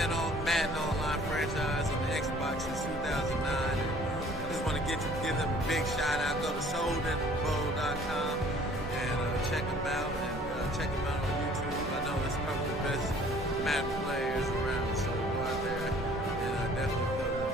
been on Madden Online franchise on the Xbox since 2009. And I just want to give them a big shout out. Go to SodenBowl.com and check them out. And check them out on YouTube. I know it's probably the best Madden players around. So go out there and definitely play them.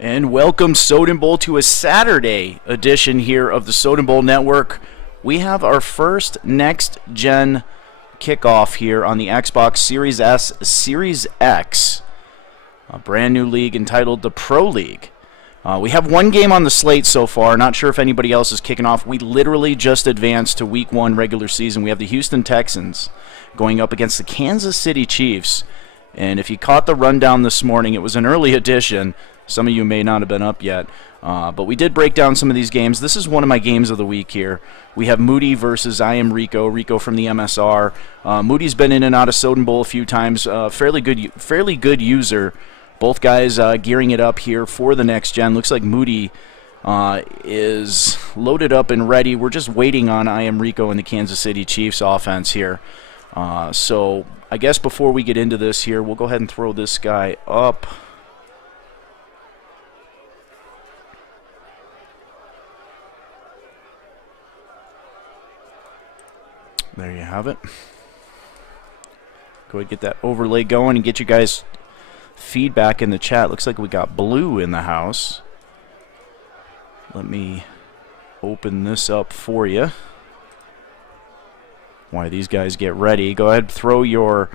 And welcome, Soden Bowl, to a Saturday edition here of the Soden Bowl Network. We have our first next-gen kickoff here on the Xbox Series S, Series X, a brand new league entitled the Pro League. We have one game on the slate so far. Not sure if anybody else is kicking off. We literally just advanced to Week 1 regular season. We have the Houston Texans going up against the Kansas City Chiefs. And if you caught the rundown this morning, it was an early edition. Some of you may not have been up yet, but we did break down some of these games. This is one of my games of the week here. We have Moody versus I Am Rico. Rico from the MSR. Moody's been in and out of Soden Bowl a few times. Fairly good user. Both guys gearing it up here for the next gen. Looks like Moody is loaded up and ready. We're just waiting on I Am Rico and the Kansas City Chiefs offense here. So I guess before we get into this here, we'll go ahead and throw this guy up. There you have it. Go ahead and get that overlay going and get you guys feedback in the chat. Looks like we got Blue in the house. Let me open this up for you. While these guys get ready, go ahead and throw your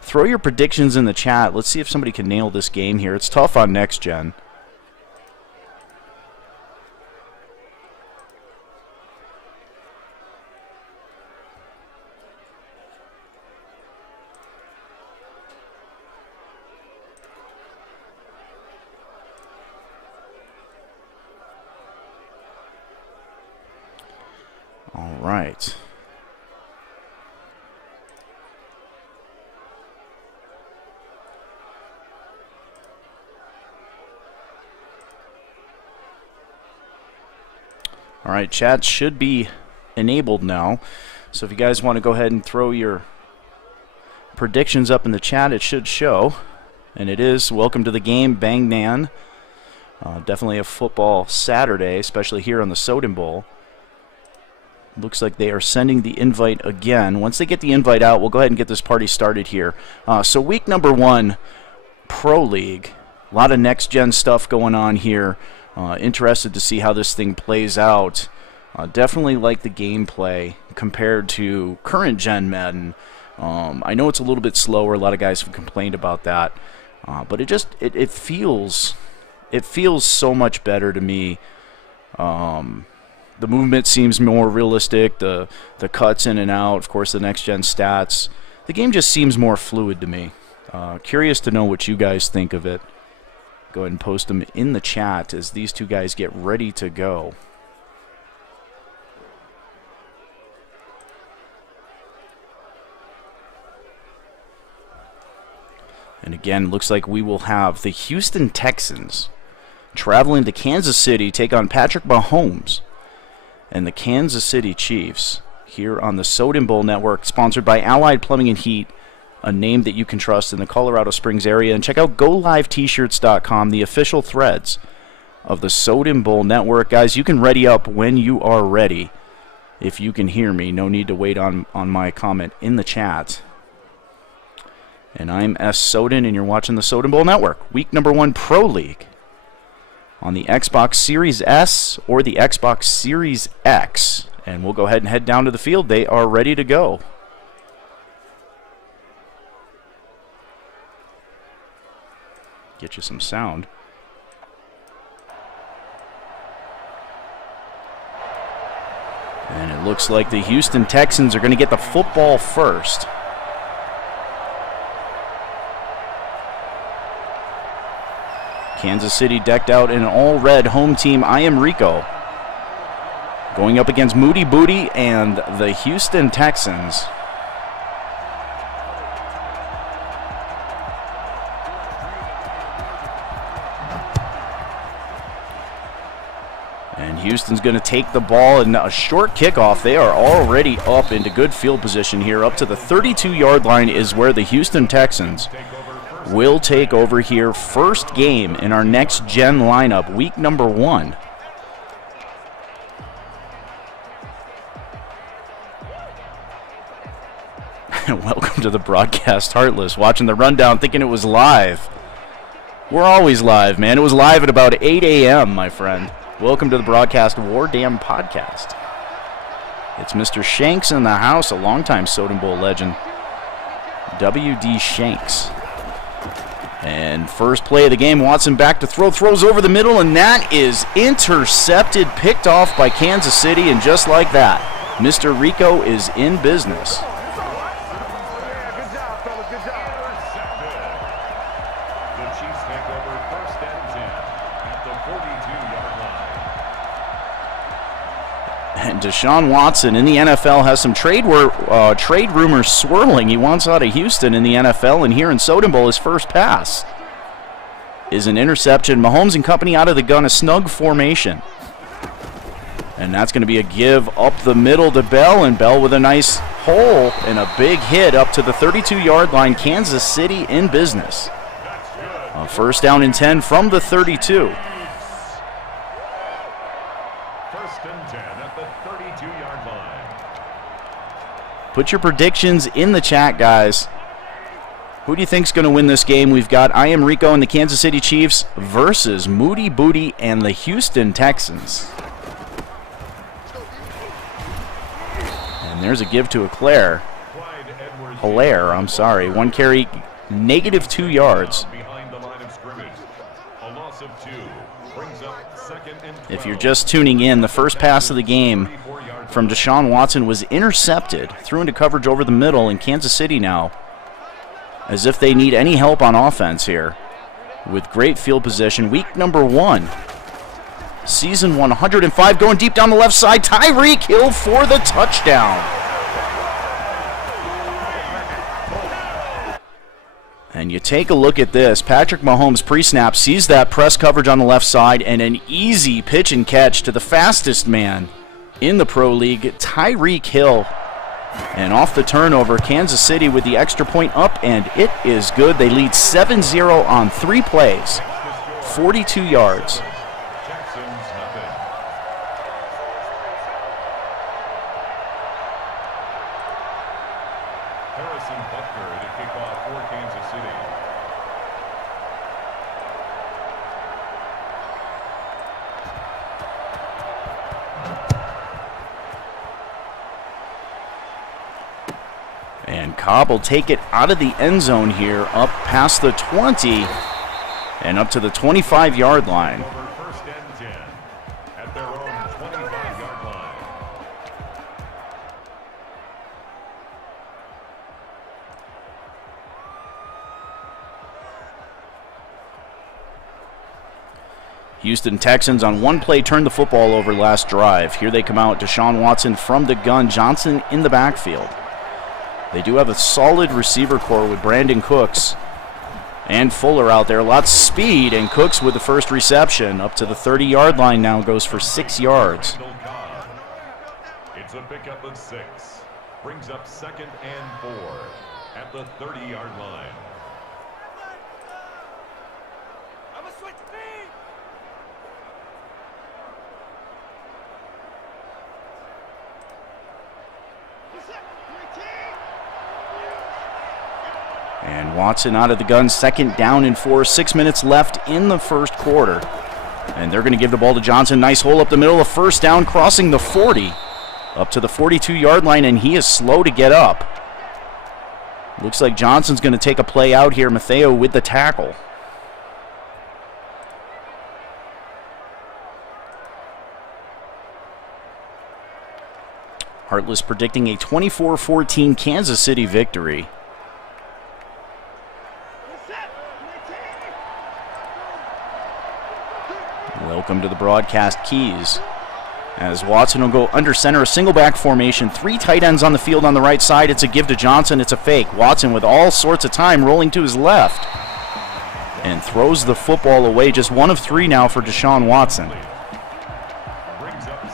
predictions in the chat. Let's see if somebody can nail this game here. It's tough on next gen. All right. All right, chat should be enabled now. So if you guys want to go ahead and throw your predictions up in the chat, it should show. And it is. Welcome to the game, Bang Nan. Definitely a football Saturday, especially here on the Soden Bowl. Looks like they are sending the invite again. Once they get the invite out, we'll go ahead and get this party started here. So week number 1, Pro League. A lot of next-gen stuff going on here. Interested to see how this thing plays out. Definitely like the gameplay compared to current-gen Madden. I know it's a little bit slower. A lot of guys have complained about that. But it feels so much better to me. The movement seems more realistic, the cuts in and out, of course the next-gen stats. The game just seems more fluid to me. Curious to know what you guys think of it. Go ahead and post them in the chat as these two guys get ready to go. And again, looks like we will have the Houston Texans traveling to Kansas City, take on Patrick Mahomes and the Kansas City Chiefs here on the Soden Bowl Network, sponsored by Allied Plumbing and Heat, a name that you can trust in the Colorado Springs area. And check out GoLiveT-shirts.com, the official threads of the Soden Bowl Network. Guys, you can ready up when you are ready. If you can hear me, no need to wait on my comment in the chat. And I'm S. Soden, and you're watching the Soden Bowl Network. Week number 1 Pro League on the Xbox Series S or the Xbox Series X. And we'll go ahead and head down to the field. They are ready to go. Get you some sound. And it looks like the Houston Texans are going to get the football first. Kansas City decked out in an all-red home team. I Am Rico going up against Moody Booty and the Houston Texans. And Houston Houston's going to take the ball and a short kickoff. They are already up into good field position here. Up to the 32-yard line is where the Houston Texans will take over here. First game in our next gen lineup, week number 1. Welcome to the broadcast, Heartless. Watching the rundown thinking it was live. We're always live, man. It was live at about 8 a.m., my friend. Welcome to the broadcast War Damn Podcast. It's Mr. Shanks in the house, a longtime Soden Bowl legend, W.D. Shanks. And first play of the game, Watson back to throw, throws over the middle, and that is intercepted, picked off by Kansas City, and just like that, Mr. Rico is in business. And Deshaun Watson in the NFL has some trade rumors swirling. He wants out of Houston in the NFL, and here in Soden Bowl, his first pass is an interception. Mahomes and company out of the gun, a snug formation. And that's going to be a give up the middle to Bell, and Bell with a nice hole and a big hit up to the 32-yard line. Kansas City in business. A first down and 10 from the 32. Put your predictions in the chat, guys. Who do you think's going to win this game? We've got I Am Rico and the Kansas City Chiefs versus Moody Booty and the Houston Texans. And there's a give to Hilaire, I'm sorry. One carry, -2 yards. If you're just tuning in, the first pass of the game from Deshaun Watson was intercepted, threw into coverage over the middle, and Kansas City now, as if they need any help on offense here, with great field position. Week number 1, season 105, going deep down the left side. Tyreek Hill for the touchdown. And you take a look at this. Patrick Mahomes pre-snap sees that press coverage on the left side, and an easy pitch and catch to the fastest man in the Pro League, Tyreek Hill. And off the turnover, Kansas City with the extra point up, and it is good. They lead 7-0 on 3 plays, 42 yards. And Cobb will take it out of the end zone here, up past the 20 and up to the 25-yard line. First and 10 at their own 25-yard line. Houston Texans on one play turned the football over last drive. Here they come out, Deshaun Watson from the gun, Johnson in the backfield. They do have a solid receiver core with Brandon Cooks and Fuller out there. Lots of speed, and Cooks with the first reception up to the 30-yard line now, goes for 6 yards. It's a pickup of 6. Brings up 2nd and 4 at the 30-yard line. And Watson out of the gun, 2nd down and 4, 6 minutes left in the first quarter. And they're going to give the ball to Johnson. Nice hole up the middle, a first down, crossing the 40, up to the 42-yard line, and he is slow to get up. Looks like Johnson's going to take a play out here. Matteo with the tackle. Heartless predicting a 24-14 Kansas City victory. Welcome to the broadcast keys. As Watson will go under center, a single back formation, 3 tight ends on the field on the right side. It's a give to Johnson, it's a fake. Watson with all sorts of time, rolling to his left, and throws the football away. Just 1 of 3 now for Deshaun Watson. Brings up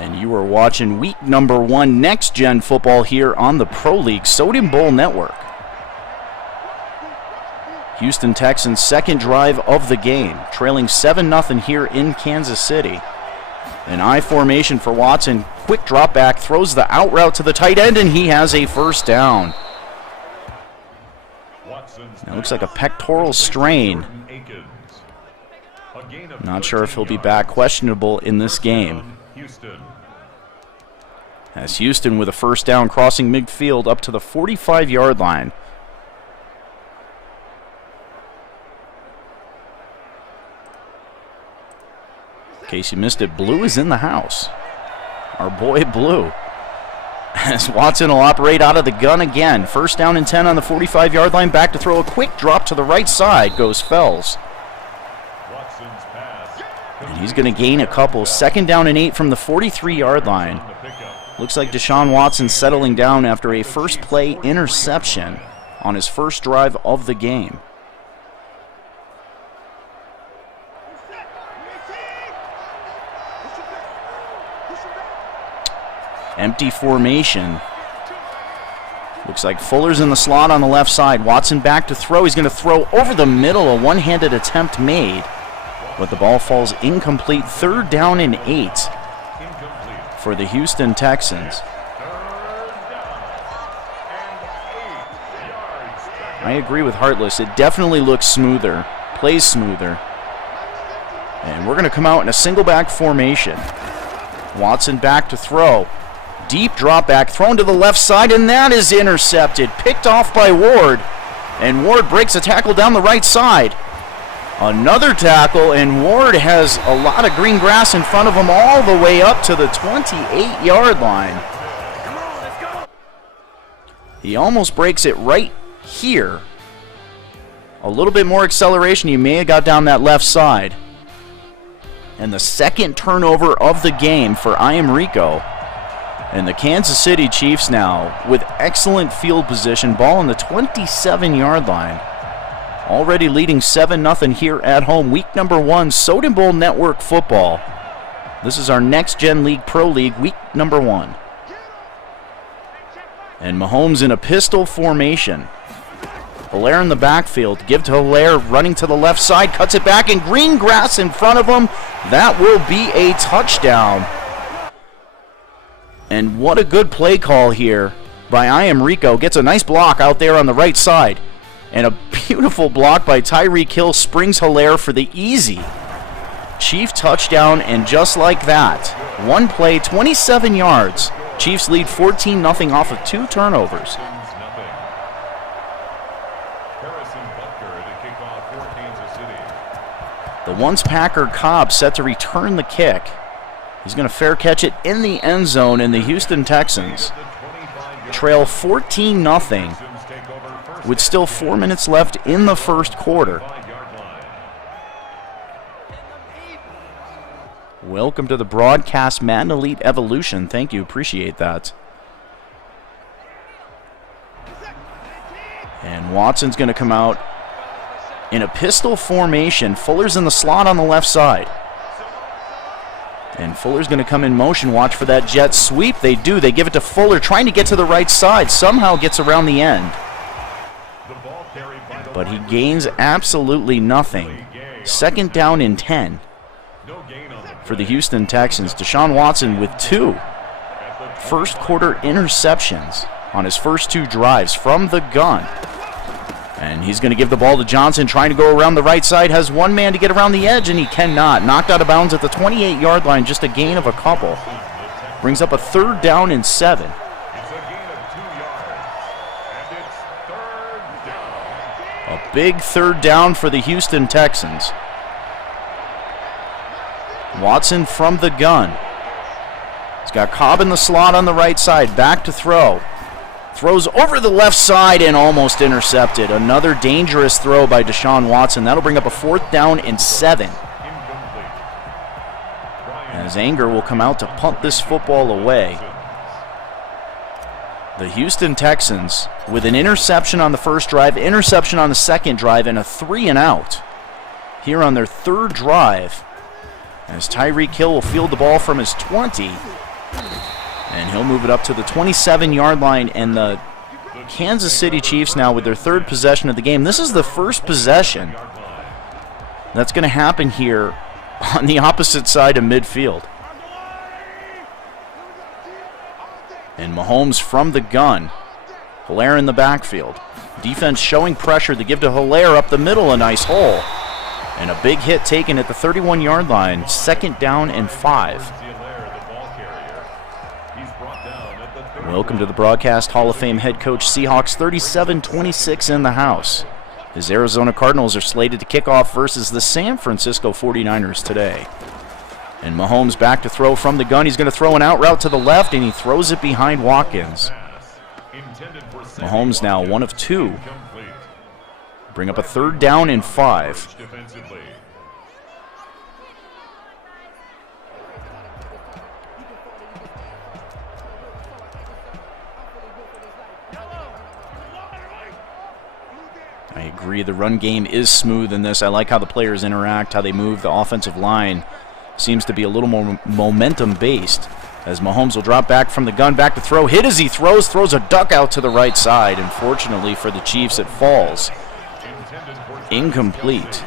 And you are watching week number 1 Next Gen football here on the Pro League Soden Bowl Network. Houston Texans' second drive of the game, trailing 7-0 here in Kansas City. An I formation for Watson, quick drop back, throws the out route to the tight end, and he has a first down. It looks like a pectoral strain. Not sure if he'll be back, questionable in this game. As Houston with a first down crossing midfield up to the 45-yard line. In case you missed it, Blue is in the house. Our boy Blue. As Watson will operate out of the gun again. First down and 10 on the 45-yard line. Back to throw a quick drop to the right side. Goes Fells. And he's going to gain a couple. Second down and 8 from the 43-yard line. Looks like Deshaun Watson settling down after a first play interception on his first drive of the game. Empty formation. Looks like Fuller's in the slot on the left side. Watson back to throw. He's going to throw over the middle. A one-handed attempt made. But the ball falls incomplete. Third down and 8 for the Houston Texans. I agree with Heartless. It definitely looks smoother. Plays smoother. And we're going to come out in a single back formation. Watson back to throw. Deep drop back, thrown to the left side, and that is intercepted. Picked off by Ward. And Ward breaks a tackle down the right side. Another tackle, and Ward has a lot of green grass in front of him all the way up to the 28-yard line. He almost breaks it right here. A little bit more acceleration, he may have got down that left side. And the second turnover of the game for Iam Rico. And the Kansas City Chiefs now with excellent field position, ball on the 27-yard line. Already leading 7-0 here at home. Week number 1, Soden Bowl Network football. This is our Next Gen League Pro League, week number 1. And Mahomes in a pistol formation. Hilaire in the backfield. Give to Hilaire, running to the left side, cuts it back, and green grass in front of him. That will be a touchdown. And what a good play call here by Iam Rico. Gets a nice block out there on the right side. And a beautiful block by Tyreek Hill springs Hilaire for the easy Chief touchdown, and just like that, one play, 27 yards. Chiefs lead 14-0 off of 2 turnovers. The once Packer Cobb set to return the kick. He's going to fair catch it in the end zone, and the Houston Texans trail 14-0 with still 4 minutes left in the first quarter. Welcome to the broadcast, Madden Elite Evolution. Thank you, appreciate that. And Watson's going to come out in a pistol formation. Fuller's in the slot on the left side. And Fuller's going to come in motion. Watch for that jet sweep. They do. They give it to Fuller, trying to get to the right side. Somehow gets around the end. But he gains absolutely nothing. Second down and 10 for the Houston Texans. Deshaun Watson with 2 first quarter interceptions on his first 2 drives from the gun. And he's going to give the ball to Johnson, trying to go around the right side. Has one man to get around the edge, and he cannot. Knocked out of bounds at the 28-yard line, just a gain of a couple. Brings up a third down and 7. A big third down for the Houston Texans. Watson from the gun. He's got Cobb in the slot on the right side. Back to throw. Throws over the left side and almost intercepted. Another dangerous throw by Deshaun Watson. That'll bring up a 4th down and 7. As Anger will come out to punt this football away. The Houston Texans with an interception on the first drive, interception on the second drive, and a 3-and-out here on their third drive. As Tyreek Hill will field the ball from his 20 And he'll move it up to the 27-yard line, and the Kansas City Chiefs now with their third possession of the game. This is the first possession that's going to happen here on the opposite side of midfield. And Mahomes from the gun. Hilaire in the backfield. Defense showing pressure. They give to Hilaire up the middle, a nice hole. And a big hit taken at the 31-yard line. 2nd down and 5. Welcome to the Broadcast Hall of Fame head coach. Seahawks 37-26 in the house. His Arizona Cardinals are slated to kick off versus the San Francisco 49ers today. And Mahomes back to throw from the gun. He's going to throw an out route to the left, and he throws it behind Watkins. Mahomes now 1 of 2. Bring up a 3rd down and 5. I agree, the run game is smooth in this. I like how the players interact, how they move. The offensive line seems to be a little more momentum-based, as Mahomes will drop back from the gun, back to throw. Hit as he throws a duck out to the right side. Unfortunately for the Chiefs, it falls. Incomplete.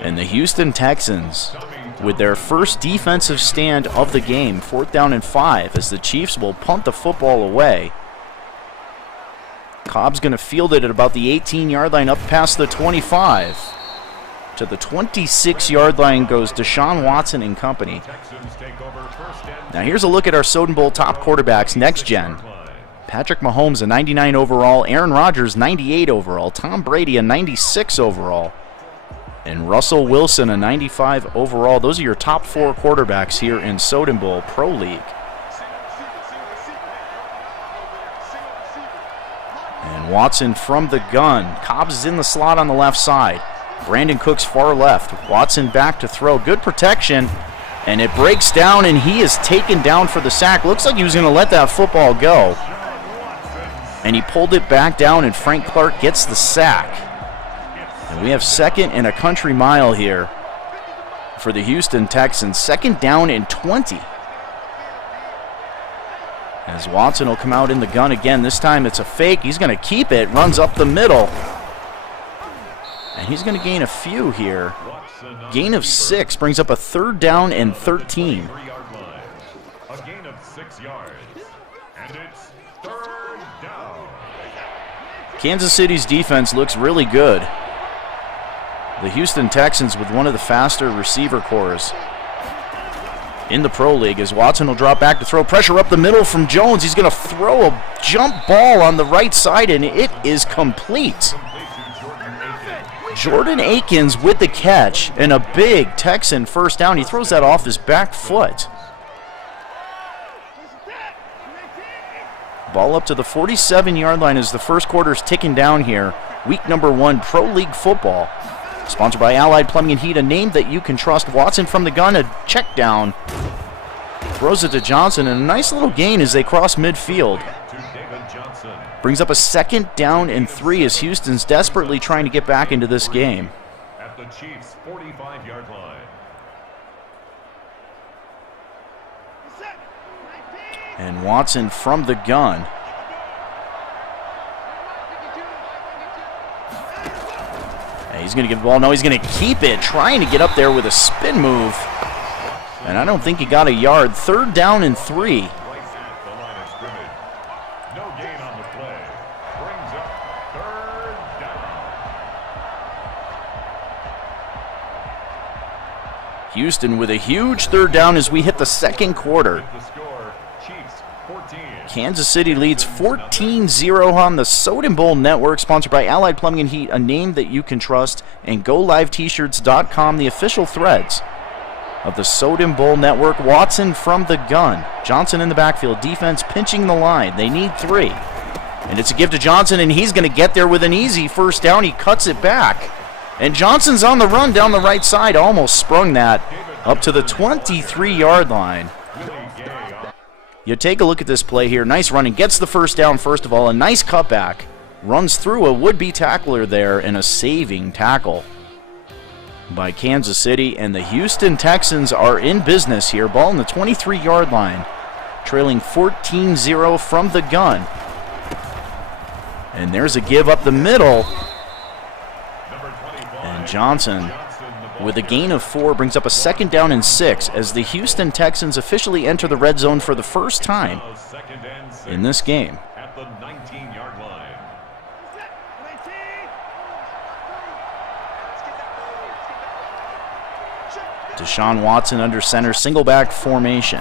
And the Houston Texans, with their first defensive stand of the game, 4th down and 5, as the Chiefs will punt the football away. Cobb's going to field it at about the 18-yard line, up past the 25. To the 26-yard line goes Deshaun Watson and company. Now here's a look at our Soden Bowl top quarterbacks, next gen. Patrick Mahomes, a 99 overall. Aaron Rodgers, 98 overall. Tom Brady, a 96 overall. And Russell Wilson, a 95 overall. Those are your top 4 quarterbacks here in Soden Bowl Pro League. And Watson from the gun. Cobbs is in the slot on the left side. Brandon Cooks far left. Watson back to throw. Good protection. And it breaks down, and he is taken down for the sack. Looks like he was going to let that football go. And he pulled it back down, and Frank Clark gets the sack. And we have 2nd and a country mile here for the Houston Texans. 2nd down and 20. As Watson will come out in the gun again. This time it's a fake. He's going to keep it. Runs up the middle. And he's going to gain a few here. Gain of 6 brings up a 3rd down and 13. A gain of 6 yards. And it's 3rd down. Kansas City's defense looks really good. The Houston Texans with one of the faster receiver cores in the Pro League, as Watson will drop back to throw. Pressure up the middle from Jones. He's going to throw a jump ball on the right side, and it is complete. Jordan Akins with the catch, and a big Texan 1st down. He throws that off his back foot. Ball up to the 47-yard line as the first quarter is ticking down here. Week number 1 Pro League football. Sponsored by Allied Plumbing and Heat, a name that you can trust. Watson from the gun, a check down. Throws it to Johnson, and a nice little gain as they cross midfield. Brings up a 2nd down and 3 as Houston's desperately trying to get back into this game. At the Chiefs' 45-yard line. And Watson from the gun. And he's going to get the ball. No, he's going to keep it, trying to get up there with a spin move. And I don't think he got a yard. 3rd down and 3. Right at the line of scrimmage. No gain on the play. Brings up 3rd down. Houston with a huge 3rd down as we hit the 2nd quarter. The score, Chiefs 14. Kansas City leads 14-0 on the Soden Bowl Network, sponsored by Allied Plumbing and Heat, a name that you can trust, and GoLiveT-shirts.com, the official threads of the Soden Bowl Network. Watson from the gun. Johnson in the backfield. Defense pinching the line. They need 3. And it's a give to Johnson, and he's going to get there with an easy 1st down. He cuts it back. And Johnson's on the run down the right side. Almost sprung that up to the 23-yard line. You take a look at this play here. Nice running. Gets the 1st down, first of all. A nice cutback. Runs through a would-be tackler there, and a saving tackle by Kansas City. And the Houston Texans are in business here. Ball on the 23-yard line. trailing 14-0 from the gun. And there's a give up the middle. And Johnson, with a gain of 4, brings up a 2nd down and 6 as the Houston Texans officially enter the red zone for the first time in this game. At the 19-yard line. Deshaun Watson under center, single back formation.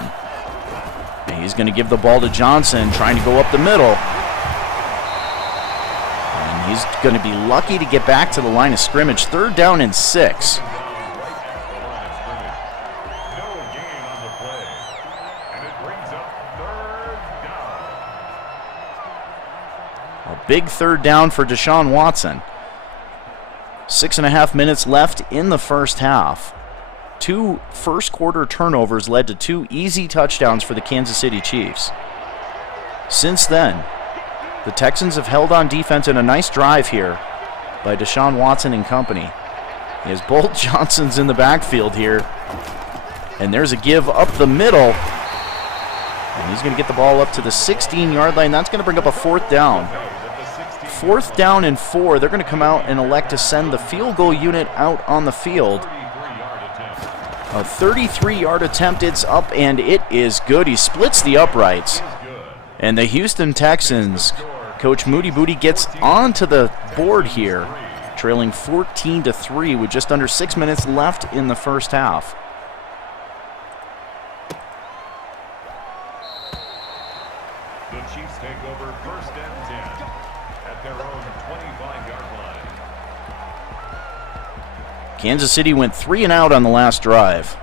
And he's going to give the ball to Johnson, trying to go up the middle. And he's going to be lucky to get back to the line of scrimmage. 3rd down and 6. A big 3rd down for Deshaun Watson. 6.5 minutes left in the first half. 2 first-quarter turnovers led to 2 easy touchdowns for the Kansas City Chiefs. Since then, the Texans have held on defense in a nice drive here by Deshaun Watson and company. He has both Johnsons in the backfield here. And there's a give up the middle. And he's going to get the ball up to the 16-yard line. That's going to bring up a 4th down. 4th down and 4. They're going to come out and elect to send the field goal unit out on the field. A 33-yard attempt. It's up, and it is good. He splits the uprights. And the Houston Texans, Coach Moody Booty gets onto the board here, trailing 14-3 with just under 6 minutes left in the first half. The Chiefs take over 1st and 10 at their own 25-yard line. Kansas City went 3 and out on the last drive.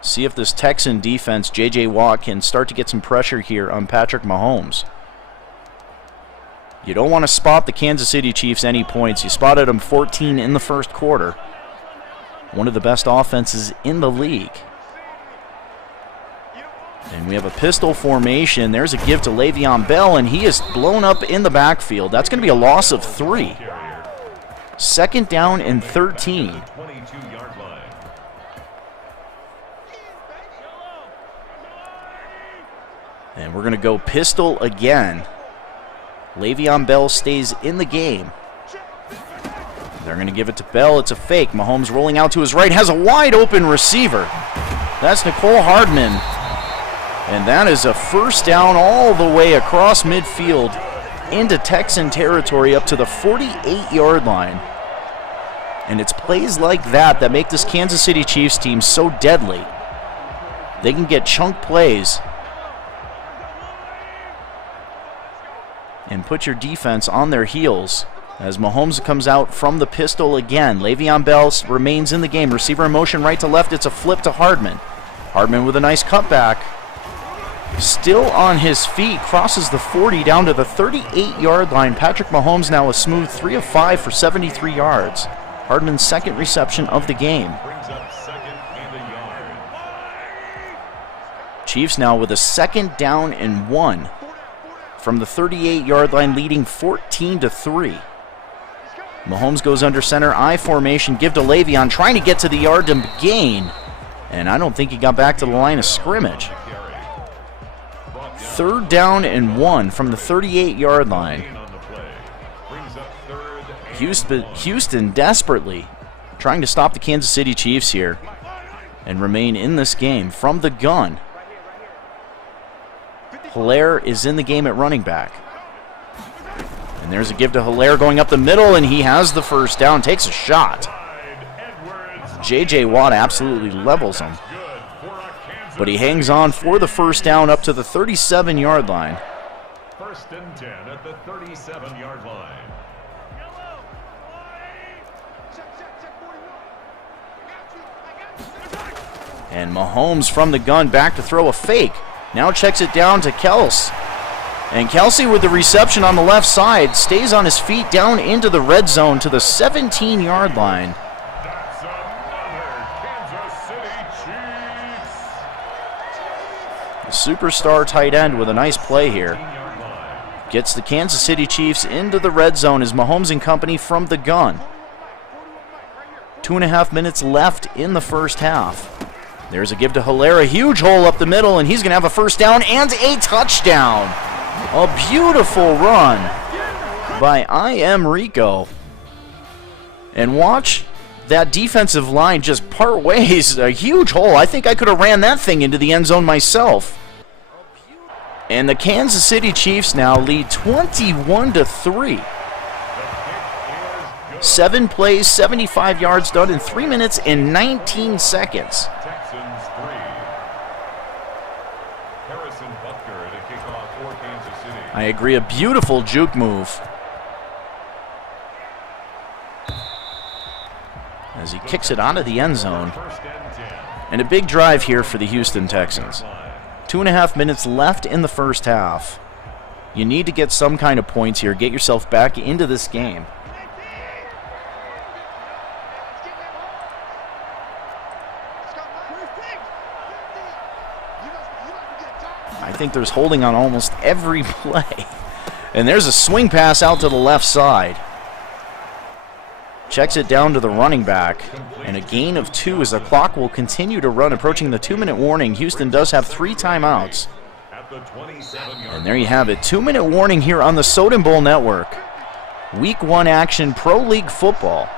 See if this Texan defense, J.J. Watt, can start to get some pressure here on Patrick Mahomes. You don't want to spot the Kansas City Chiefs any points. You spotted them 14 in the first quarter. One of the best offenses in the league. And we have a pistol formation. There's a give to Le'Veon Bell, and he is blown up in the backfield. That's going to be a loss of 3. 2nd down and 13. 22-yard line. And we're going to go pistol again. Le'Veon Bell stays in the game. They're going to give it to Bell. It's a fake. Mahomes rolling out to his right. Has a wide open receiver. That's Nicole Hardman. And that is a 1st down all the way across midfield into Texan territory up to the 48-yard line. And it's plays like that that make this Kansas City Chiefs team so deadly. They can get chunk plays and put your defense on their heels as Mahomes comes out from the pistol again. Le'Veon Bell remains in the game. Receiver in motion right to left. It's a flip to Hardman. Hardman with a nice cutback. Still on his feet. Crosses the 40 down to the 38-yard line. Patrick Mahomes now a smooth 3 of 5 for 73 yards. Hardman's 2nd reception of the game. Brings up 2nd and a yard. Chiefs now with a 2nd down and 1 from the 38-yard line, leading 14-3. Mahomes goes under center, I formation, give to Le'Veon, trying to get to the yard to gain. And I don't think he got back to the line of scrimmage. 3rd down and 1 from the 38-yard line. Houston desperately trying to stop the Kansas City Chiefs here and remain in this game from the gun. Hilaire is in the game at running back. And there's a give to Hilaire going up the middle, and he has the 1st down, takes a shot. J.J. Watt absolutely levels him. But he hangs on for the 1st down up to the 37-yard line. 1st and 10 at the 37-yard line. And Mahomes from the gun back to throw a fake. Now checks it down to Kels. And Kelsey with the reception on the left side stays on his feet down into the red zone to the 17-yard line. That's another Kansas City Chiefs. The superstar tight end with a nice play here. Gets the Kansas City Chiefs into the red zone as Mahomes and company from the gun. 2.5 minutes left in the first half. There's a give to Hilaire, a huge hole up the middle, and he's going to have a first down and a touchdown. A beautiful run by I Am Rico. And watch that defensive line just part ways. A huge hole. I think I could have ran that thing into the end zone myself. And the Kansas City Chiefs now lead 21-3. 7 plays, 75 yards done in 3 minutes and 19 seconds. Texans 3. Harrison Butker at a kickoff for Kansas City. I agree, a beautiful juke move. As he kicks it onto the end zone. And a big drive here for the Houston Texans. 2.5 minutes left in the first half. You need to get some kind of points here. Get yourself back into this game. I think there's holding on almost every play. And there's a swing pass out to the left side. Checks it down to the running back. And a gain of 2 as the clock will continue to run, approaching the 2-minute warning. Houston does have 3 timeouts. And there you have it. 2-minute warning here on the Soden Bowl Network. Week 1 action, Pro League football.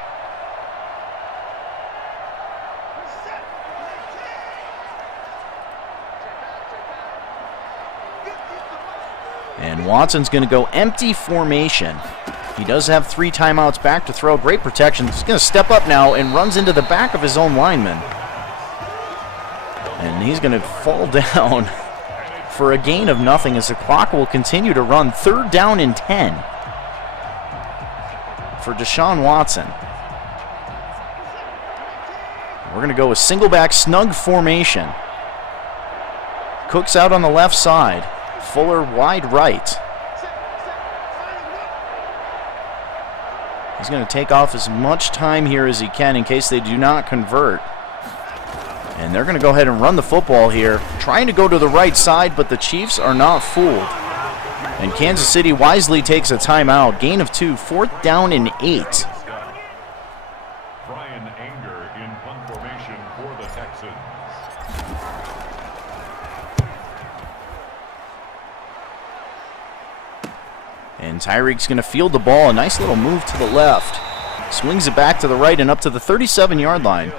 And Watson's going to go empty formation. He does have 3 timeouts back to throw. Great protection. He's going to step up now and runs into the back of his own lineman. And he's going to fall down for a gain of nothing as the clock will continue to run. 3rd down and 10 for Deshaun Watson. We're going to go with single back snug formation. Cook's out on the left side. Fuller wide right. He's going to take off as much time here as he can in case they do not convert. And they're going to go ahead and run the football here, trying to go to the right side, but the Chiefs are not fooled. And Kansas City wisely takes a timeout. Gain of 2, 4th down and 8. Brian Anger in punt formation for the Texans. And Tyreek's going to field the ball. A nice little move to the left. Swings it back to the right and up to the 37-yard line.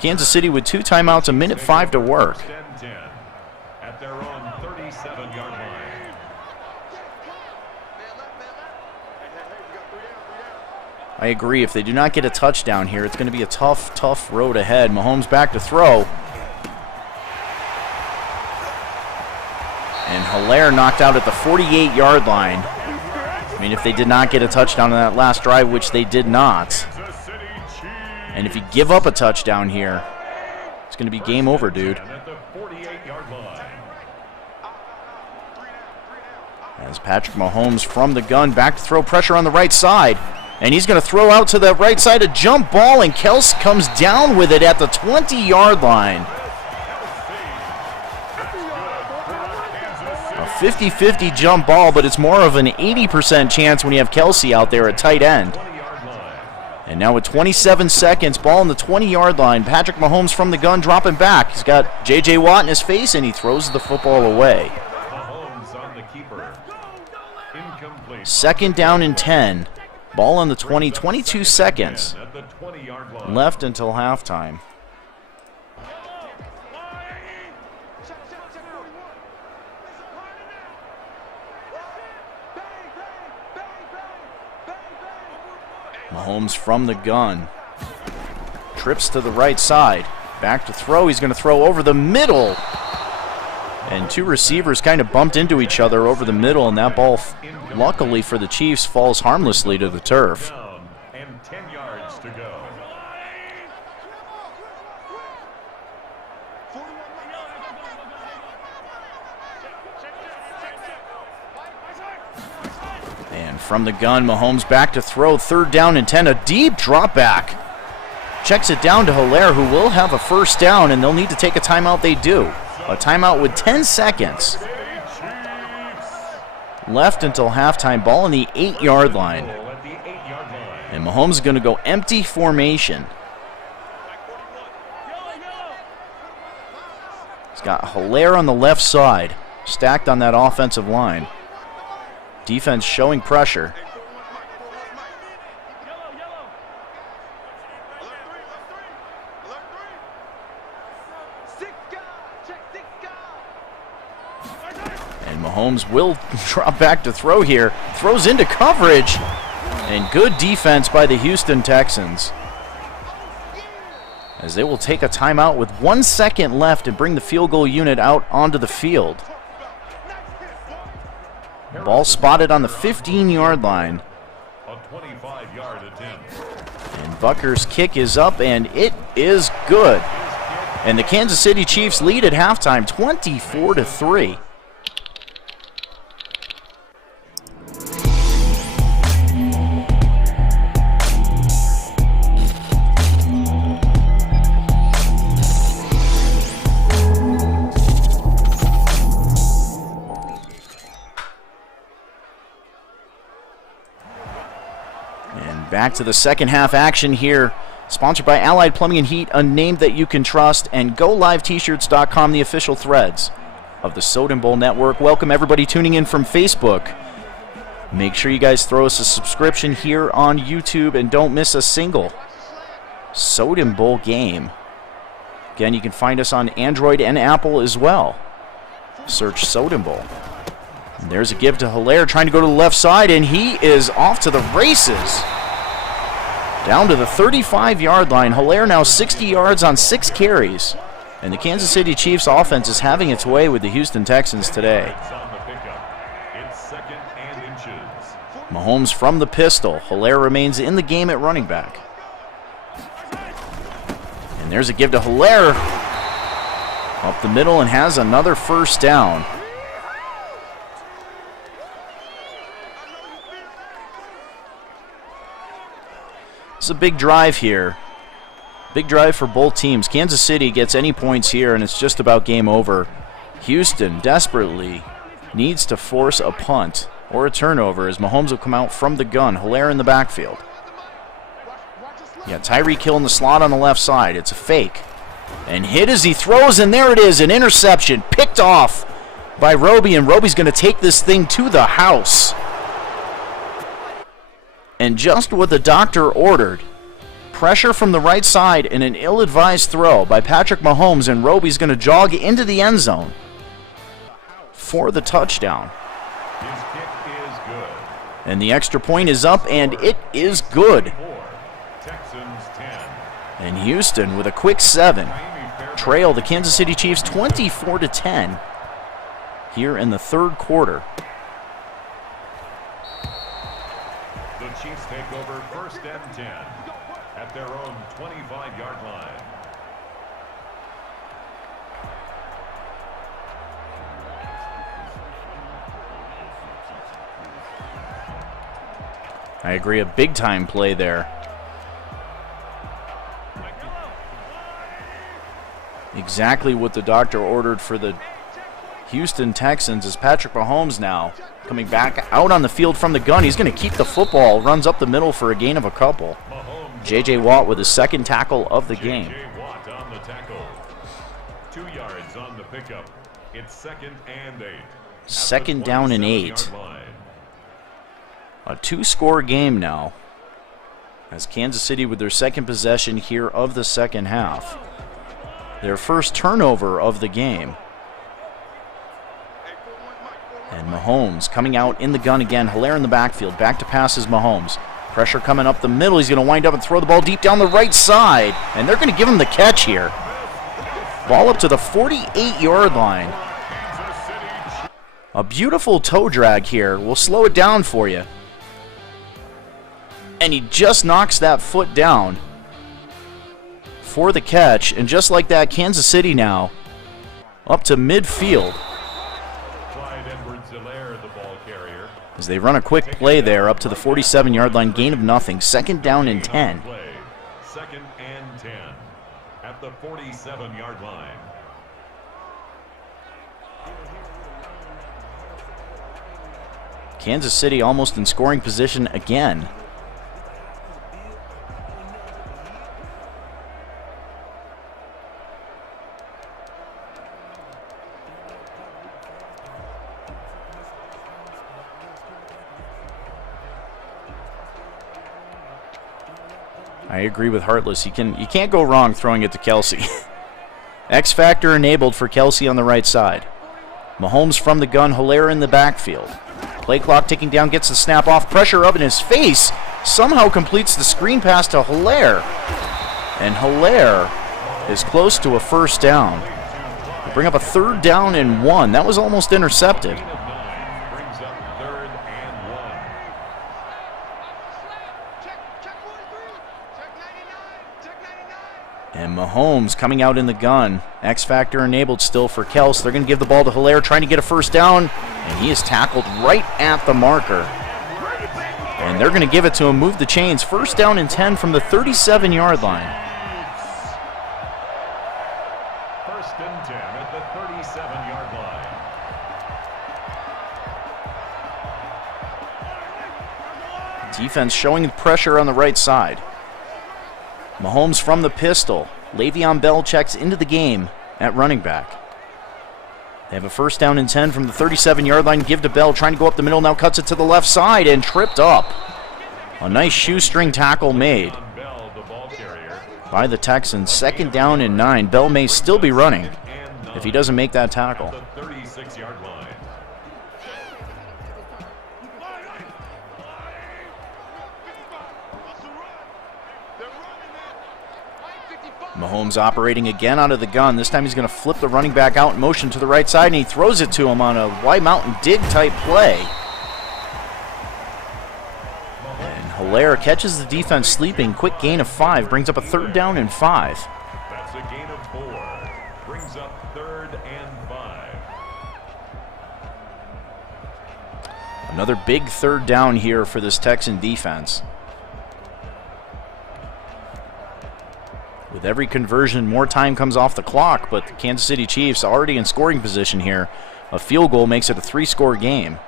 Kansas City with 2 timeouts, 1:05 to work. At their own 37-yard line. I agree. If they do not get a touchdown here, it's going to be a tough road ahead. Mahomes back to throw. And Hilaire knocked out at the 48-yard line. I mean, if they did not get a touchdown on that last drive, which they did not. And if you give up a touchdown here, it's going to be game over, dude. As Patrick Mahomes from the gun, back to throw, pressure on the right side. And he's going to throw out to the right side, a jump ball, and Kels comes down with it at the 20-yard line. A 50-50 jump ball, but it's more of an 80% chance when you have Kelsey out there at tight end. And now with 27 seconds, ball on the 20-yard line. Patrick Mahomes from the gun dropping back. He's got J.J. Watt in his face, and he throws the football away. 2nd down and 10. Ball on the 20, 22 seconds left until halftime. Mahomes from the gun. Trips to the right side. Back to throw. He's going to throw over the middle. And 2 receivers kind of bumped into each other over the middle, and that ball, luckily for the Chiefs, falls harmlessly to the turf. And 10 yards to go. And from the gun, Mahomes back to throw. 3rd down and 10. A deep drop back. Checks it down to Hilaire, who will have a first down, and they'll need to take a timeout. They do. A timeout with 10 seconds left until halftime. Ball on the 8-yard line. And Mahomes is going to go empty formation. Got Hilaire on the left side, stacked on that offensive line. Defense showing pressure. And Mahomes will drop back to throw here. Throws into coverage. And good defense by the Houston Texans, as they will take a timeout with 1 second left and bring the field goal unit out onto the field. Ball spotted on the 15-yard line. A 25-yard attempt. And Bucker's kick is up, and it is good. And the Kansas City Chiefs lead at halftime, 24-3. Back to the second half action here. Sponsored by Allied Plumbing and Heat, a name that you can trust, and GoLiveT-shirts.com, the official threads of the Soden Bowl Network. Welcome everybody tuning in from Facebook. Make sure you guys throw us a subscription here on YouTube and don't miss a single Soden Bowl game. Again, you can find us on Android and Apple as well. Search Soden Bowl. And there's a give to Hilaire, trying to go to the left side, and he is off to the races. Down to the 35-yard line. Hilaire now 60 yards on 6 carries. And the Kansas City Chiefs offense is having its way with the Houston Texans today. Mahomes from the pistol. Hilaire remains in the game at running back. And there's a give to Hilaire. Up the middle and has another first down. It's a big drive here. Big drive for both teams. Kansas City gets any points here, and it's just about game over. Houston desperately needs to force a punt or a turnover as Mahomes will come out from the gun. Hilaire in the backfield. Yeah, Tyreek Hill in the slot on the left side. It's a fake. And hit as he throws, and there it is, an interception picked off by Roby, and Roby's going to take this thing to the house. And just what the doctor ordered. Pressure from the right side and an ill-advised throw by Patrick Mahomes, and Roby's going to jog into the end zone for the touchdown. His kick is good. And the extra point is up, and it is good. Texans 10. And Houston with a quick 7 trail the Kansas City Chiefs 24-10 here in the third quarter. The Chiefs take over first and 10 at their own 25-yard line. I agree, a big-time play there. Exactly what the doctor ordered for the Houston Texans is Patrick Mahomes now coming back out on the field from the gun. He's going to keep the football, runs up the middle for a gain of a couple. J.J. Watt with his second tackle of the game. J.J. Watt on the tackle. 2 yards on the pickup. It's second and 8. Second down and 8. A 2-score game now, as Kansas City with their second possession here of the second half. Their first turnover of the game. And Mahomes coming out in the gun again. Hilaire in the backfield. Back to pass is Mahomes. Pressure coming up the middle. He's going to wind up and throw the ball deep down the right side. And they're going to give him the catch here. Ball up to the 48-yard line. A beautiful toe drag here. We'll slow it down for you. And he just knocks that foot down for the catch. And just like that, Kansas City now up to midfield. As they run a quick play there up to the 47-yard line, gain of nothing. Second down and 10. Second and 10 at the 47-yard line. Kansas City almost in scoring position again. I agree with Heartless. You can't go wrong throwing it to Kelsey. X Factor enabled for Kelsey on the right side. Mahomes from the gun, Hilaire in the backfield. Play clock ticking down, gets the snap off, pressure up in his face, somehow completes the screen pass to Hilaire. And Hilaire is close to a first down. They bring up a 3rd down and 1. That was almost intercepted. And Mahomes coming out in the gun. X Factor enabled still for Kels. They're going to give the ball to Hilaire, trying to get a first down. And he is tackled right at the marker. And they're going to give it to him, move the chains. First down and 10 from the 37-yard line. First and 10 at the 37-yard line. Defense showing pressure on the right side. Mahomes from the pistol. Le'Veon Bell checks into the game at running back. They have a first down and 10 from the 37-yard line. Give to Bell, trying to go up the middle, now cuts it to the left side and tripped up. A nice shoestring tackle made by the Texans. 2nd down and 9. Bell may still be running if he doesn't make that tackle. Mahomes operating again out of the gun. This time he's going to flip the running back out in motion to the right side, and he throws it to him on a White Mountain dig type play. And Hilaire catches the defense sleeping. Quick gain of 5. Brings up a 3rd down and 5. That's a gain of 4. Brings up 3rd and 5. Another big 3rd down here for this Texan defense. With every conversion, more time comes off the clock, but the Kansas City Chiefs already in scoring position here. A field goal makes it a 3-score game.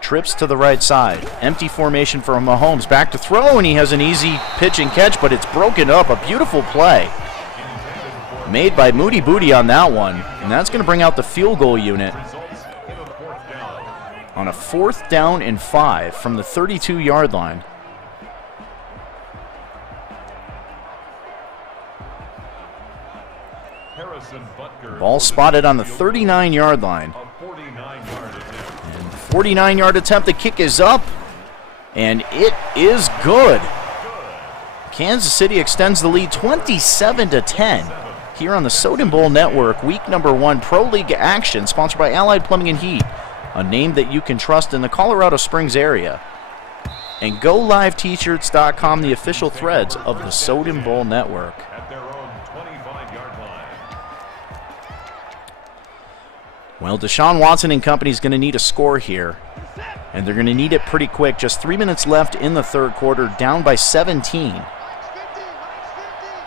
Trips to the right side. Empty formation for Mahomes. Back to throw, and he has an easy pitch and catch, but it's broken up. A beautiful play made by Moody Booty on that one, and that's going to bring out the field goal unit on a 4th down and 5 from the 32-yard line. Ball spotted on the 39-yard line. And the 49-yard attempt, the kick is up, and it is good. Kansas City extends the lead 27-10 here on the Soden Bowl Network, week number 1 Pro League action, sponsored by Allied Plumbing and Heat, a name that you can trust in the Colorado Springs area. And GoLiveT-shirts.com, the official threads of the Soden Bowl Network. Well, Deshaun Watson and company is going to need a score here, and they're going to need it pretty quick. Just 3 minutes left in the 3rd quarter, down by 17.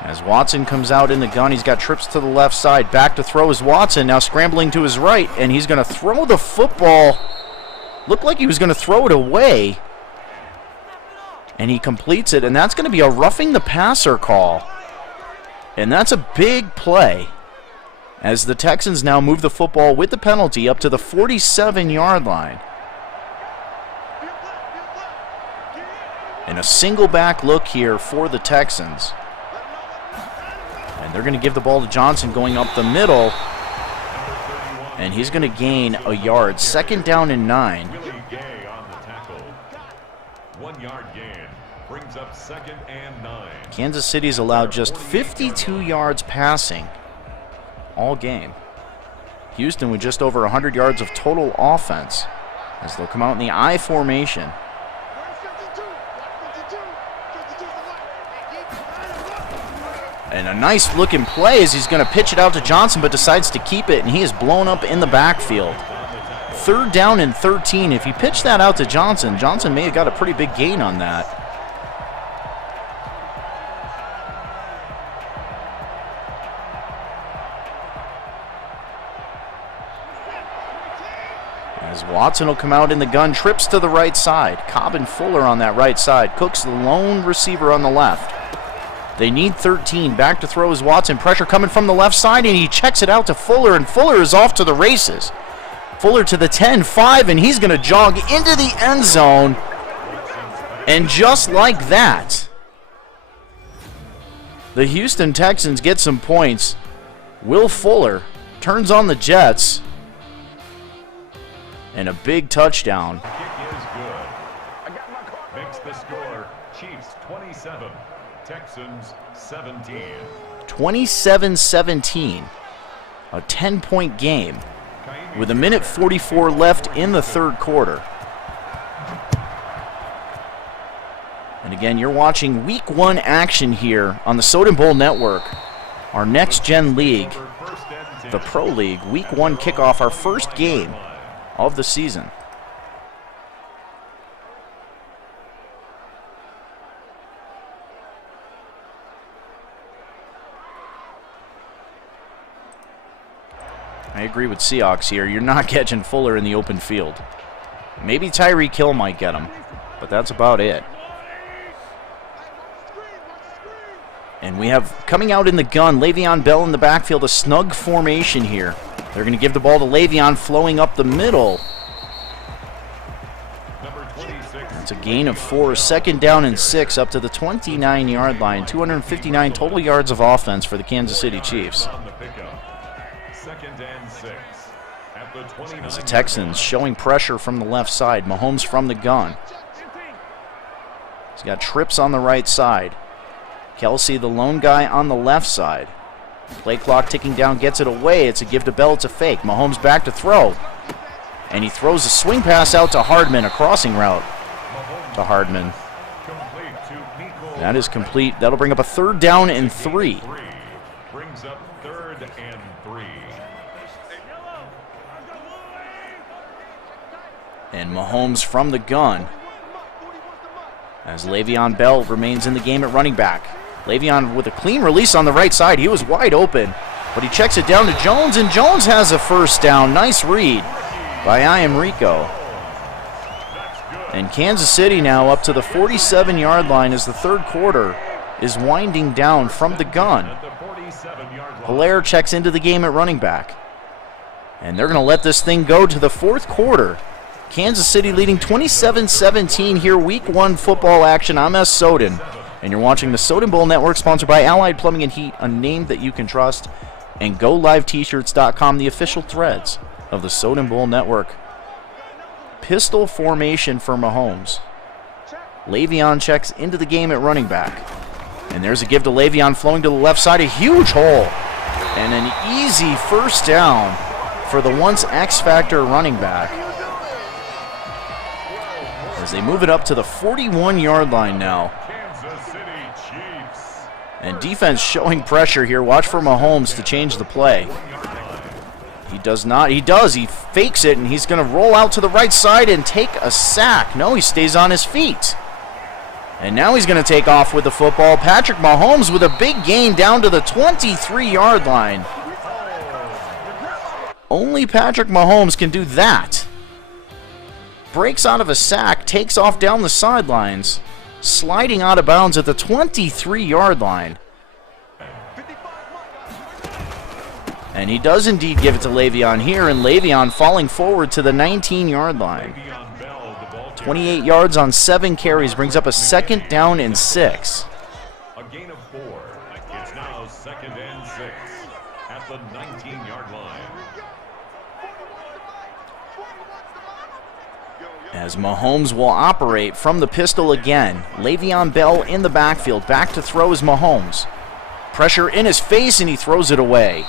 As Watson comes out in the gun, he's got trips to the left side. Back to throw is Watson, now scrambling to his right, and he's going to throw the football. Looked like he was going to throw it away, and he completes it, and that's going to be a roughing the passer call. And that's a big play, as the Texans now move the football with the penalty up to the 47-yard line. And a single back look here for the Texans. And they're going to give the ball to Johnson going up the middle. And he's going to gain a yard. 2nd down and 9. 1 yard gain brings up 2nd and 9. Kansas City's allowed just 52 yards passing all game. Houston with just over 100 yards of total offense as they'll come out in the I formation. And a nice looking play as he's going to pitch it out to Johnson, but decides to keep it, and he is blown up in the backfield. 3rd down and 13. If you pitch that out to Johnson, Johnson may have got a pretty big gain on that. As Watson will come out in the gun, trips to the right side. Cobb and Fuller on that right side. Cook's the lone receiver on the left. They need 13. Back to throw is Watson. Pressure coming from the left side, and he checks it out to Fuller, and Fuller is off to the races. Fuller to the 10-5, and he's going to jog into the end zone. And just like that, the Houston Texans get some points. Will Fuller turns on the Jets. And a big touchdown. Kick is good. Makes the score Chiefs 27, Texans 17. 27-17. A 10-point game with 1:44 left in the third quarter. And again, you're watching Week 1 action here on the Soden Bowl Network, our next-gen league, the Pro League. Week 1 kickoff, our first game of the season. I agree with Seahawks here. You're not catching Fuller in the open field. Maybe Tyreek Hill might get him, but that's about it. And we have, coming out in the gun, Le'Veon Bell in the backfield, a snug formation here. They're going to give the ball to Le'Veon, flowing up the middle. It's a gain of 4, 2nd down and 6, up to the 29-yard line. 259 total yards of offense for the Kansas City Chiefs. As the Texans showing pressure from the left side. Mahomes from the gun. He's got trips on the right side. Kelsey, the lone guy, on the left side. Play clock ticking down, gets it away. It's a give to Bell, it's a fake. Mahomes back to throw. And he throws a swing pass out to Hardman, a crossing route to Hardman. That is complete. That'll bring up a 3rd down and 3. Brings up 3rd and 3. And Mahomes from the gun. As Le'Veon Bell remains in the game at running back. Le'Veon with a clean release on the right side. He was wide open, but he checks it down to Jones, and Jones has a 1st down. Nice read by Iam Rico. And Kansas City now up to the 47-yard line as the third quarter is winding down from the gun. Hilaire checks into the game at running back. And they're going to let this thing go to the fourth quarter. Kansas City leading 27-17 here, Week 1 football action. I'm S. Soden, and you're watching the Soden Bowl Network, sponsored by Allied Plumbing and Heat, a name that you can trust, and GoLiveT-shirts.com, the official threads of the Soden Bowl Network. Pistol formation for Mahomes. Le'Veon checks into the game at running back. And there's a give to Le'Veon, flowing to the left side, a huge hole. And an easy 1st down for the once X-Factor running back. As they move it up to the 41-yard line now. And defense showing pressure here. Watch for Mahomes to change the play. He does not. He does. He fakes it, and he's going to roll out to the right side and take a sack. No, he stays on his feet. And now he's going to take off with the football. Patrick Mahomes with a big gain down to the 23-yard line. Only Patrick Mahomes can do that. Breaks out of a sack, takes off down the sidelines, sliding out of bounds at the 23-yard line. And he does indeed give it to Le'Veon here, and Le'Veon falling forward to the 19-yard line. 28 yards on 7 carries, brings up a 2nd down and 6. A gain of 4. It's now 2nd and 6 at the 19-yard line. As Mahomes will operate from the pistol again. Le'Veon Bell in the backfield. Back to throw is Mahomes. Pressure in his face, and he throws it away.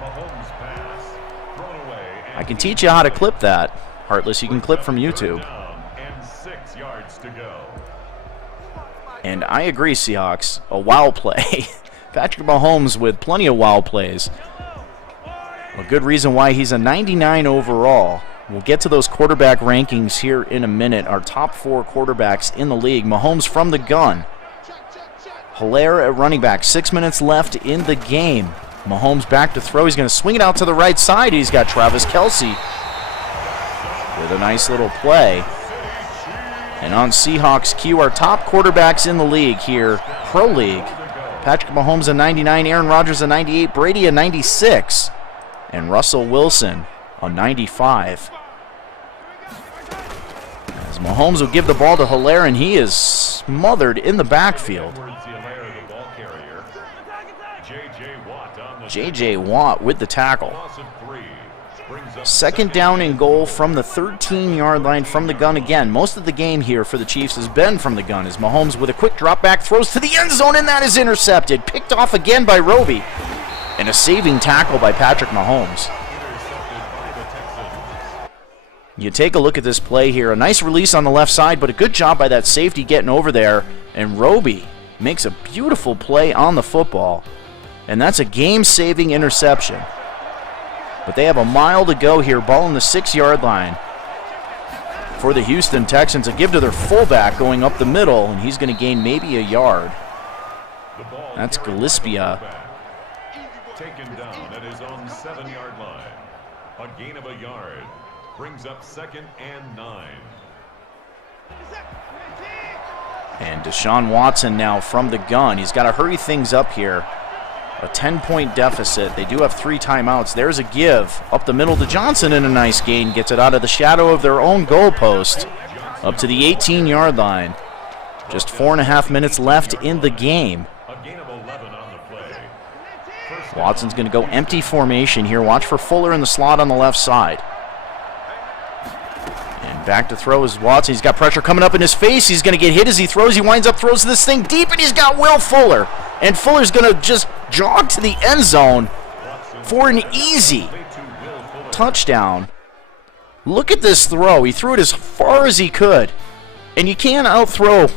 Mahomes pass thrown away. I can teach you how to clip that. Heartless, you can clip from YouTube. And 6 yards to go. And I agree, Seahawks. A wow play. Patrick Mahomes with plenty of wow plays. A good reason why he's a 99 overall. We'll get to those quarterback rankings here in a minute. Our top 4 quarterbacks in the league. Mahomes from the gun. Hilaire at running back. 6 minutes left in the game. Mahomes back to throw. He's going to swing it out to the right side. He's got Travis Kelce with a nice little play. And on Seahawks Q, our top quarterbacks in the league here, Pro League. Patrick Mahomes a 99, Aaron Rodgers a 98, Brady a 96, and Russell Wilson a 95. As As Mahomes will give the ball to Hilaire, and he is smothered in the backfield. J.J. Watt with the tackle. Second down and goal from the 13-yard line from the gun again. Most of the game here for the Chiefs has been from the gun as Mahomes with a quick drop back throws to the end zone, and that is intercepted. Picked off again by Roby. And a saving tackle by Patrick Mahomes. You take a look at this play here. A nice release on the left side, but a good job by that safety getting over there. And Roby makes a beautiful play on the football. And that's a game-saving interception. But they have a mile to go here. Ball on the 6-yard line for the Houston Texans. A give to their fullback going up the middle, and he's going to gain maybe a yard. That's Gillespie. Taken down at his own 7-yard line. A gain of a yard. Brings up 2nd and 9. And Deshaun Watson now from the gun. He's got to hurry things up here. A 10-point deficit. They do have 3 timeouts. There's a give up the middle to Johnson, and a nice gain. Gets it out of the shadow of their own goalpost up to the 18-yard line. Just 4.5 minutes left in the game. Watson's going to go empty formation here. Watch for Fuller in the slot on the left side. And back to throw is Watson. He's got pressure coming up in his face. He's going to get hit as he throws. He winds up, throws this thing deep, and he's got Will Fuller. And Fuller's going to just jog to the end zone for an easy touchdown. Look at this throw. He threw it as far as he could. And you can't outthrow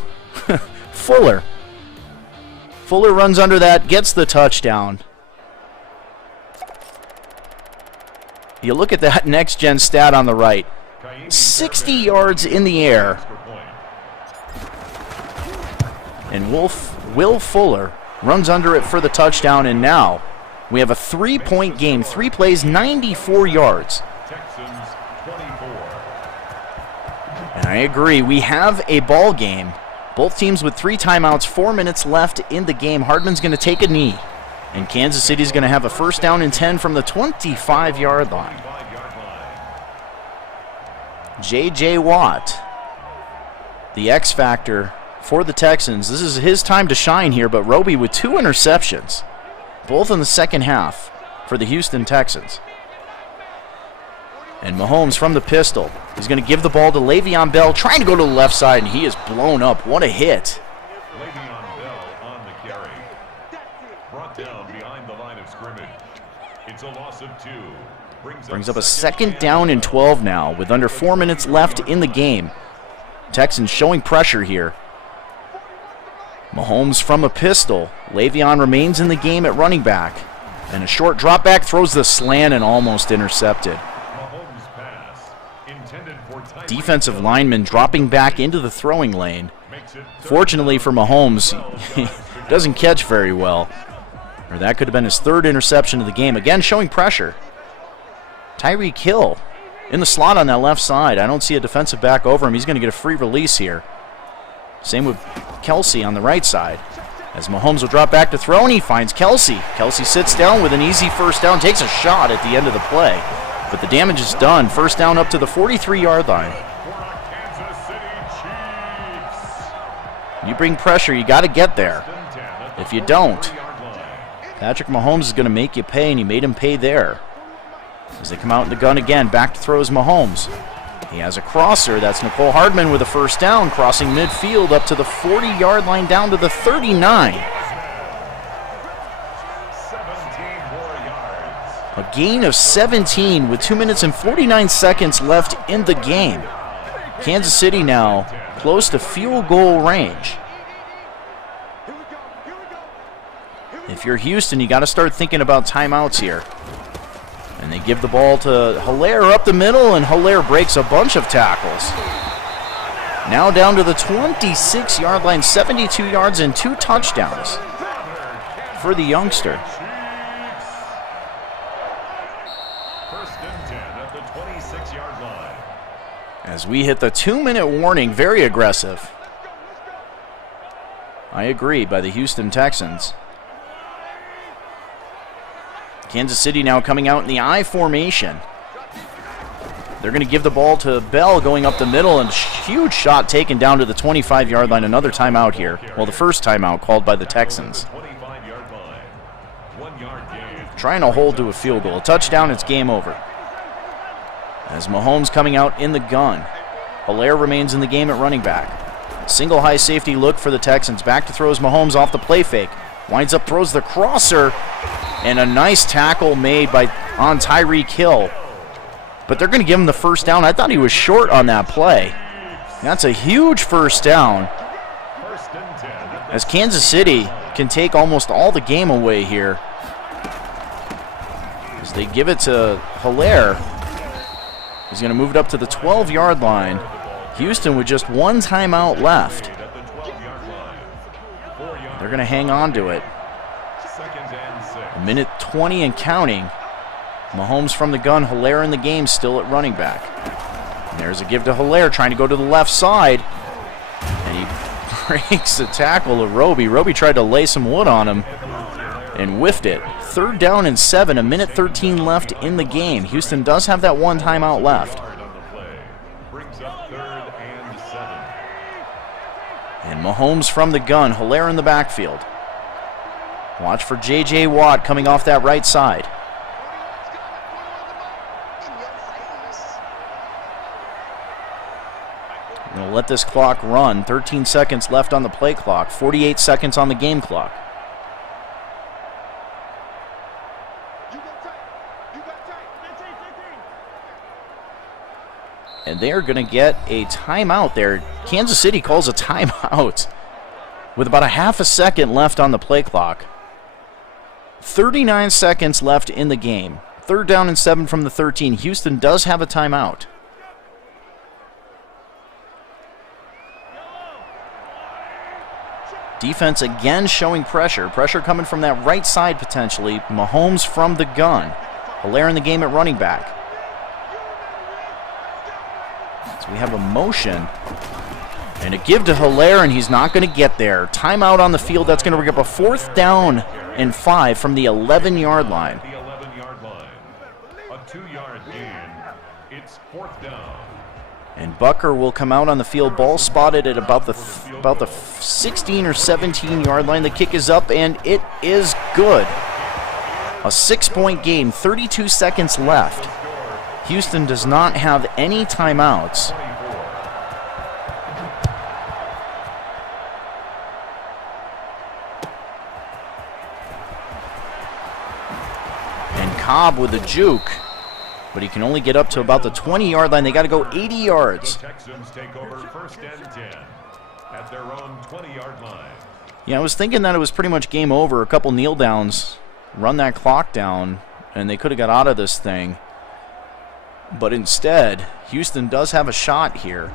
Fuller. Fuller runs under that, gets the touchdown. You look at that next-gen stat on the right. 60 yards in the air. And Will Fuller runs under it for the touchdown, and now we have a 3-point game. 3 plays, 94 yards. And I agree, we have a ball game. Both teams with 3 timeouts, 4 minutes left in the game. Hardman's going to take a knee. And Kansas City's going to have a 1st down and 10 from the 25-yard line. J.J. Watt, the X factor for the Texans. This is his time to shine here, but Roby with 2 interceptions, both in the second half for the Houston Texans. And Mahomes from the pistol. He's going to give the ball to Le'Veon Bell, trying to go to the left side, and he is blown up. What a hit. Le'Veon Bell on the carry. Brought down behind the line of scrimmage. It's a loss of 2. Brings up a 2nd down and 12 now with under 4 minutes left in the game. Texans showing pressure here. Mahomes from a pistol. Le'Veon remains in the game at running back. And a short drop back, throws the slant and almost intercepted. Defensive lineman dropping back into the throwing lane. Fortunately for Mahomes, he doesn't catch very well. Or that could have been his 3rd interception of the game. Again, showing pressure. Tyreek Hill in the slot on that left side. I don't see a defensive back over him. He's going to get a free release here. Same with Kelsey on the right side. As Mahomes will drop back to throw, and he finds Kelsey. Kelsey sits down with an easy 1st down, takes a shot at the end of the play. But the damage is done. 1st down up to the 43-yard line. You bring pressure, you got to get there. If you don't, Patrick Mahomes is going to make you pay, and he made him pay there. As they come out in the gun again, back to throws Mahomes. He has a crosser. That's Nicole Hardman with a 1st down, crossing midfield up to the 40-yard line, down to the 39. A gain of 17 with 2 minutes and 49 seconds left in the game. Kansas City now close to field goal range. If you're Houston, you got to start thinking about timeouts here. And they give the ball to Hilaire up the middle, and Hilaire breaks a bunch of tackles. Now down to the 26-yard line, 72 yards and 2 touchdowns for the youngster. 1st and 10 at the 26-yard line. As we hit the 2-minute warning, very aggressive. I agree, by the Houston Texans. Kansas City now coming out in the I formation. They're going to give the ball to Bell going up the middle, and huge shot taken down to the 25-yard line. Another timeout here. Well, the first timeout called by the Texans. Trying to hold to a field goal. A touchdown, it's game over. As Mahomes coming out in the gun. Hilaire remains in the game at running back. Single high safety look for the Texans. Back to throws Mahomes off the play fake. Winds up, throws the crosser, and a nice tackle made on Tyreek Hill. But they're going to give him the first down. I thought he was short on that play. That's a huge first down. As Kansas City can take almost all the game away here. As they give it to Hilaire. He's going to move it up to the 12-yard line. Houston with just one timeout left. They're going to hang on to it. A minute 20 and counting. Mahomes from the gun, Hilaire in the game, still at running back. And there's a give to Hilaire, trying to go to the left side. And he breaks the tackle of Roby. Roby tried to lay some wood on him and whiffed it. 3rd down and 7, a minute 13 left in the game. Houston does have that one timeout left. And Mahomes from the gun, Hilaire in the backfield. Watch for J.J. Watt coming off that right side. We'll let this clock run. 13 seconds left on the play clock. 48 seconds on the game clock. And they are going to get a timeout there. Kansas City calls a timeout with about a half a second left on the play clock. 39 seconds left in the game. 3rd down and 7 from the 13. Houston does have a timeout. Defense again showing pressure. Pressure coming from that right side potentially. Mahomes from the gun. Hilaire in the game at running back. So we have a motion. And a give to Hilaire, and he's not going to get there. Timeout on the field. That's going to bring up a 4th down and 5 from the 11-yard line. The 11-yard line. A 2-yard gain. It's 4th down. And Bucker will come out on the field, ball spotted at about the 16 or 17-yard line. The kick is up, and it is good. A 6-point game, 32 seconds left. Houston does not have any timeouts. And Cobb with a juke. But he can only get up to about the 20-yard line. They got to go 80 yards. The Texans take over 1st and 10 at their own 20-yard line. Yeah, I was thinking that it was pretty much game over. A couple kneel downs, run that clock down, and they could have got out of this thing. But instead, Houston does have a shot here.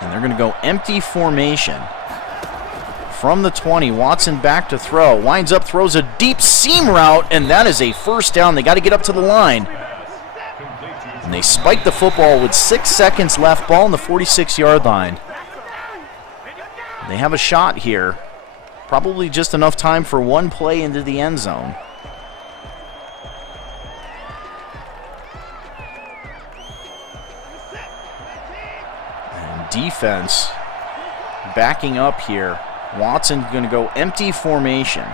And they're going to go empty formation. From the 20, Watson back to throw. Winds up, throws a deep seam route, and that is a 1st down. They got to get up to the line. And they spike the football with 6 seconds left. Ball on the 46-yard line. They have a shot here. Probably just enough time for one play into the end zone. And defense backing up here. Watson going to go empty formation.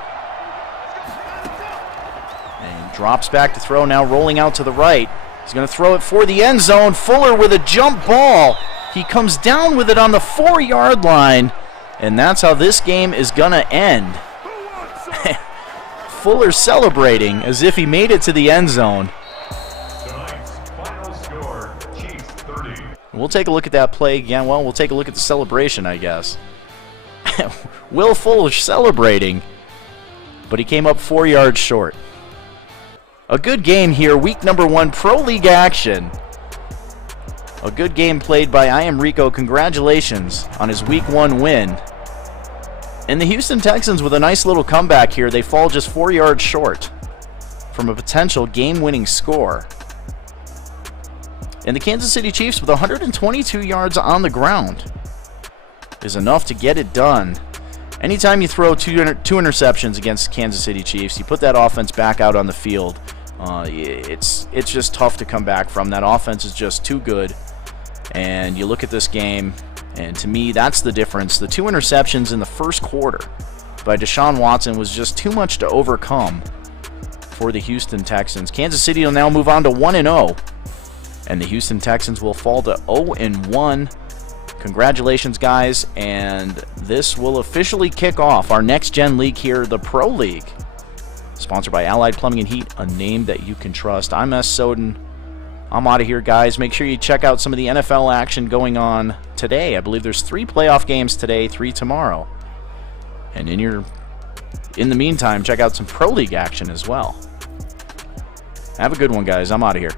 And drops back to throw, now rolling out to the right. He's going to throw it for the end zone. Fuller with a jump ball. He comes down with it on the 4-yard line. And that's how this game is going to end. Fuller celebrating as if he made it to the end zone. Tonight's final score, Chiefs 30. We'll take a look at that play again. Well, we'll take a look at the celebration, I guess. Will Fuller celebrating, but he came up 4 yards short. A good game here, week number 1, Pro League action. A good game played by I Am Rico. Congratulations on his week 1 win. And the Houston Texans with a nice little comeback here. They fall just 4 yards short from a potential game-winning score. And the Kansas City Chiefs with 122 yards on the ground is enough to get it done. anytime you throw two interceptions against Kansas City Chiefs, you put that offense back out on the field, it's just tough to come back from. That offense is just too good. And you look at this game, and to me, that's the difference. The 2 interceptions in the first quarter by Deshaun Watson was just too much to overcome for the Houston Texans. Kansas City will now move on to 1-0, and the Houston Texans will fall to 0-1. Congratulations, guys, and this will officially kick off our next-gen league here, the Pro League, sponsored by Allied Plumbing and Heat, a name that you can trust. I'm S. Soden. I'm out of here, guys. Make sure you check out some of the NFL action going on today. I believe there's 3 playoff games today, 3 tomorrow. And in the meantime, check out some Pro League action as well. Have a good one, guys. I'm out of here.